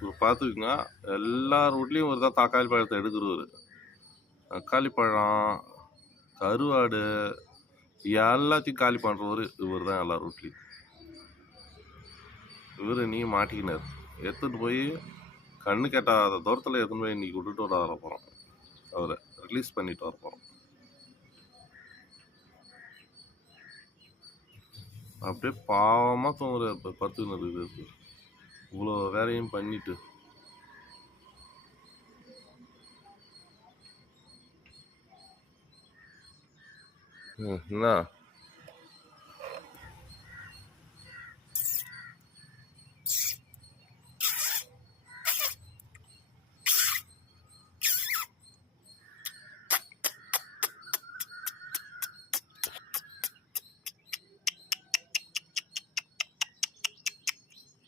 இப்ப பார்த்துக்கங்க, எல்லார் வீட்லயும் இவரு தான் தக்காளி பழத்த எடுக்குறவரு. தக்காளி பழம், கருவாடு எல்லாத்தையும் காலி பண்றவரு இவரு தான் எல்லார் வீட்லயும். இவரு இன்னைக்கு மாட்டிக்கினாரு. எடுத்துட்டு போய் கண்ணு கெட்டாத தூரத்துல எடுத்துன்னு போய் இன்னைக்கு விட்டுட்டு வர போறோம். அவரை ரிலீஸ் பண்ணிட்டு வர போறோம். அப்படியே பாவமா தூங்குறாரு. இப்ப படுத்துன்னு இருக்குது. இவ்வளோ வேலையும் பண்ணிட்டு. என்ன